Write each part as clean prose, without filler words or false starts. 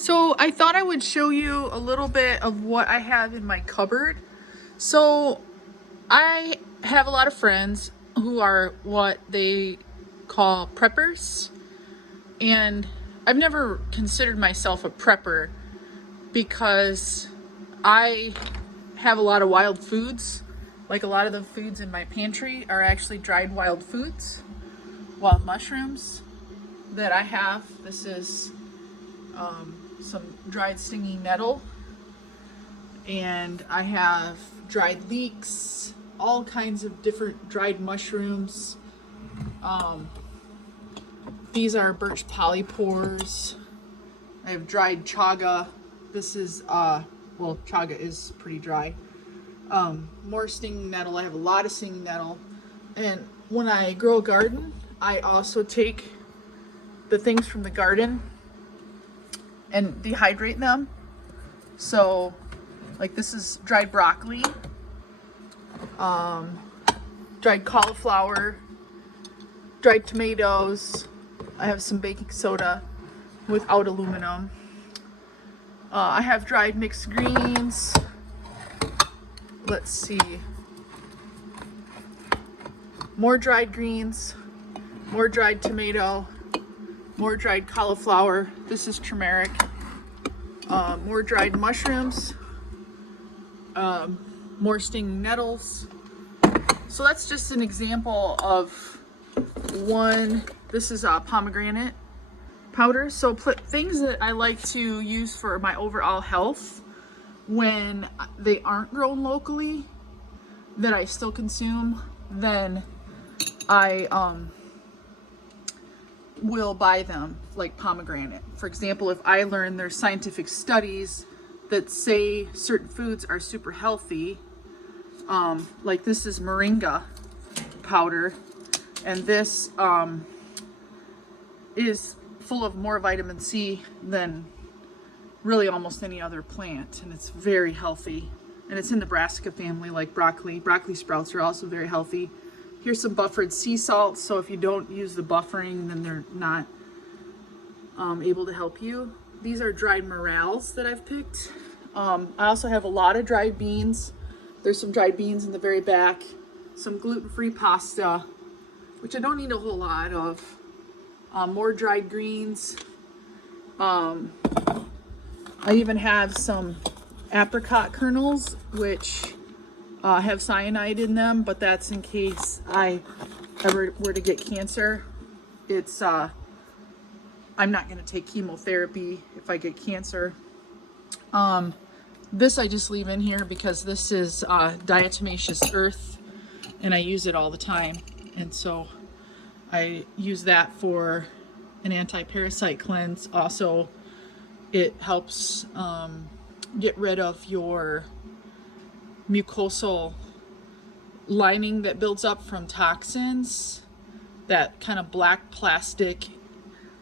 So I thought I would show you a little bit of what I have in my cupboard. So I have a lot of friends who are what they call preppers, and I've never considered myself a prepper because I have a lot of wild foods. Like a lot of the foods in my pantry are actually dried wild foods, wild mushrooms that I have. This is some dried stinging nettle, and I have dried leeks, all kinds of different dried mushrooms. These are birch polypores. I have dried chaga. This is well, chaga is pretty dry. More stinging nettle. I have a lot of stinging nettle, and when I grow a garden, I also take the things from the garden and dehydrate them. So like this is dried broccoli, dried cauliflower, dried tomatoes. I have some baking soda without aluminum. I have dried mixed greens. Let's see. More dried greens, more dried tomato, more dried cauliflower. This is turmeric. More dried mushrooms, more stinging nettles. So that's just an example of one. This is pomegranate powder. So things that I like to use for my overall health when they aren't grown locally that I still consume, then I will buy them, like pomegranate. For example, if I learn there's scientific studies that say certain foods are super healthy, like this is moringa powder, and this is full of more vitamin C than really almost any other plant, and it's very healthy, and it's in the brassica family, like broccoli sprouts are also very healthy. Here's some buffered sea salts, so if you don't use the buffering, then they're not able to help you. These are dried morels that I've picked. I also have a lot of dried beans. There's some dried beans in the very back. Some gluten-free pasta, which I don't need a whole lot of. More dried greens. I even have some apricot kernels, which have cyanide in them, but that's in case I ever were to get cancer. It's I'm not going to take chemotherapy if I get cancer. This I just leave in here because this is diatomaceous earth, and I use it all the time, and so I use that for an anti-parasite cleanse. Also, it helps get rid of your mucosal lining that builds up from toxins, that kind of black plastic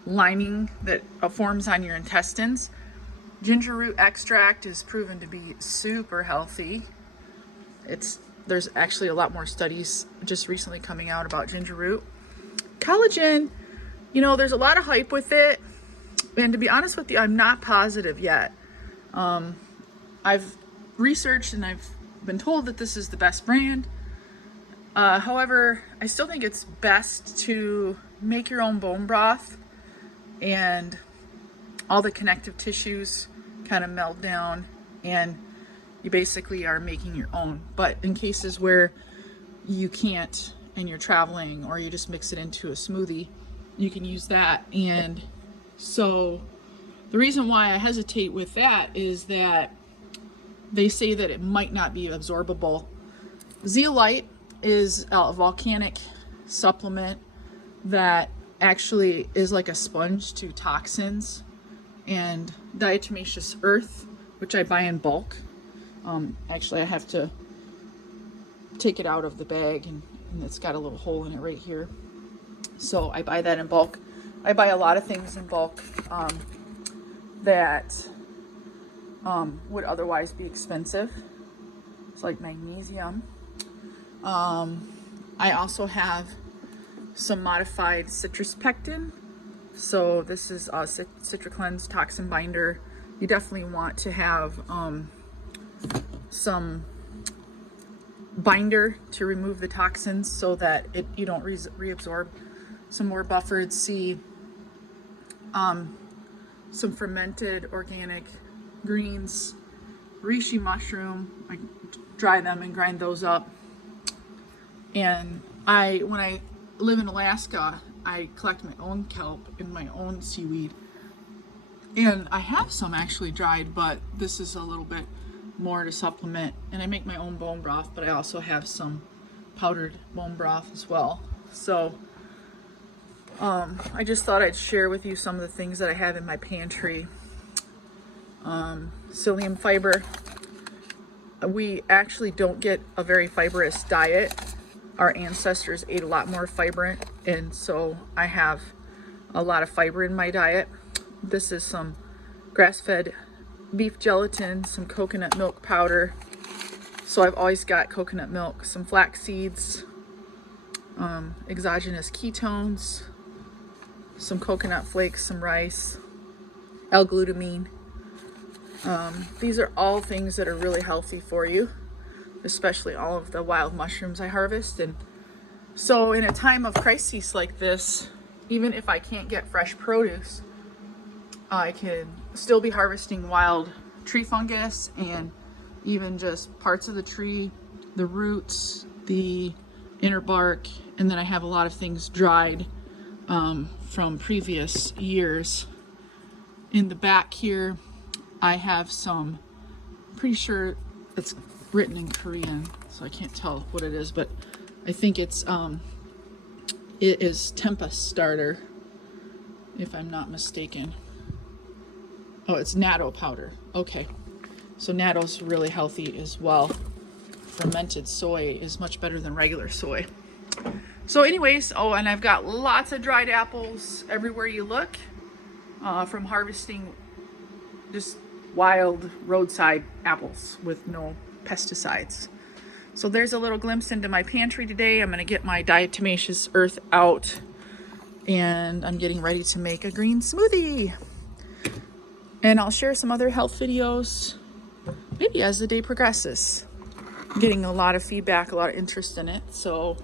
lining that forms on your intestines. Ginger root extract is proven to be super healthy. There's actually a lot more studies just recently coming out about ginger root. Collagen, there's a lot of hype with it, and to be honest with you, I'm not positive yet. I've researched and I've been told that this is the best brand. However, I still think it's best to make your own bone broth, and all the connective tissues kind of melt down, and you basically are making your own. But in cases where you can't and you're traveling, or you just mix it into a smoothie, you can use that. And so the reason why I hesitate with that is that they say that it might not be absorbable. Zeolite is a volcanic supplement that actually is like a sponge to toxins, and diatomaceous earth, which I buy in bulk. Actually, I have to take it out of the bag, and it's got a little hole in it right here. So I buy that in bulk. I buy a lot of things in bulk that would otherwise be expensive. It's like magnesium. I also have some modified citrus pectin So this is a CitraCleanse toxin binder. You definitely want to have some binder to remove the toxins so that you don't reabsorb. Some more buffered C, some fermented organic greens, reishi mushroom. I dry them and grind those up. And when I live in Alaska, I collect my own kelp and my own seaweed. And I have some actually dried, but this is a little bit more to supplement. And I make my own bone broth, but I also have some powdered bone broth as well. So I just thought I'd share with you some of the things that I have in my pantry. Psyllium fiber. We actually don't get a very fibrous diet. Our ancestors ate a lot more fiber, and so I have a lot of fiber in my diet. This is some grass-fed beef gelatin, some coconut milk powder. So I've always got coconut milk, some flax seeds, exogenous ketones, some coconut flakes, some rice, L-glutamine. These are all things that are really healthy for you, especially all of the wild mushrooms I harvest. And so in a time of crisis like this, even if I can't get fresh produce, I can still be harvesting wild tree fungus and even just parts of the tree, the roots, the inner bark, and then I have a lot of things dried from previous years. In the back here, I have some, pretty sure it's written in Korean, so I can't tell what it is, but I think it is tempest starter, if I'm not mistaken. Oh, it's natto powder. Okay, so natto's really healthy as well. Fermented soy is much better than regular soy. So anyways, oh, and I've got lots of dried apples everywhere you look, from harvesting just wild roadside apples with no pesticides. So there's a little glimpse into my pantry today. I'm going to get my diatomaceous earth out, and I'm getting ready to make a green smoothie. And I'll share some other health videos maybe as the day progresses. I'm getting a lot of feedback, a lot of interest in it. So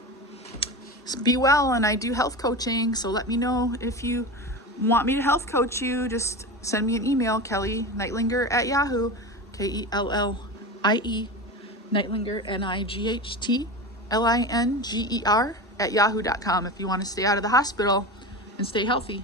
be well, and I do health coaching. So let me know if you want me to health coach you. Just send me an email, Kelly Neitlinger at Yahoo, Kellie, Neitlinger, NIGHTLINGER at yahoo.com if you want to stay out of the hospital and stay healthy.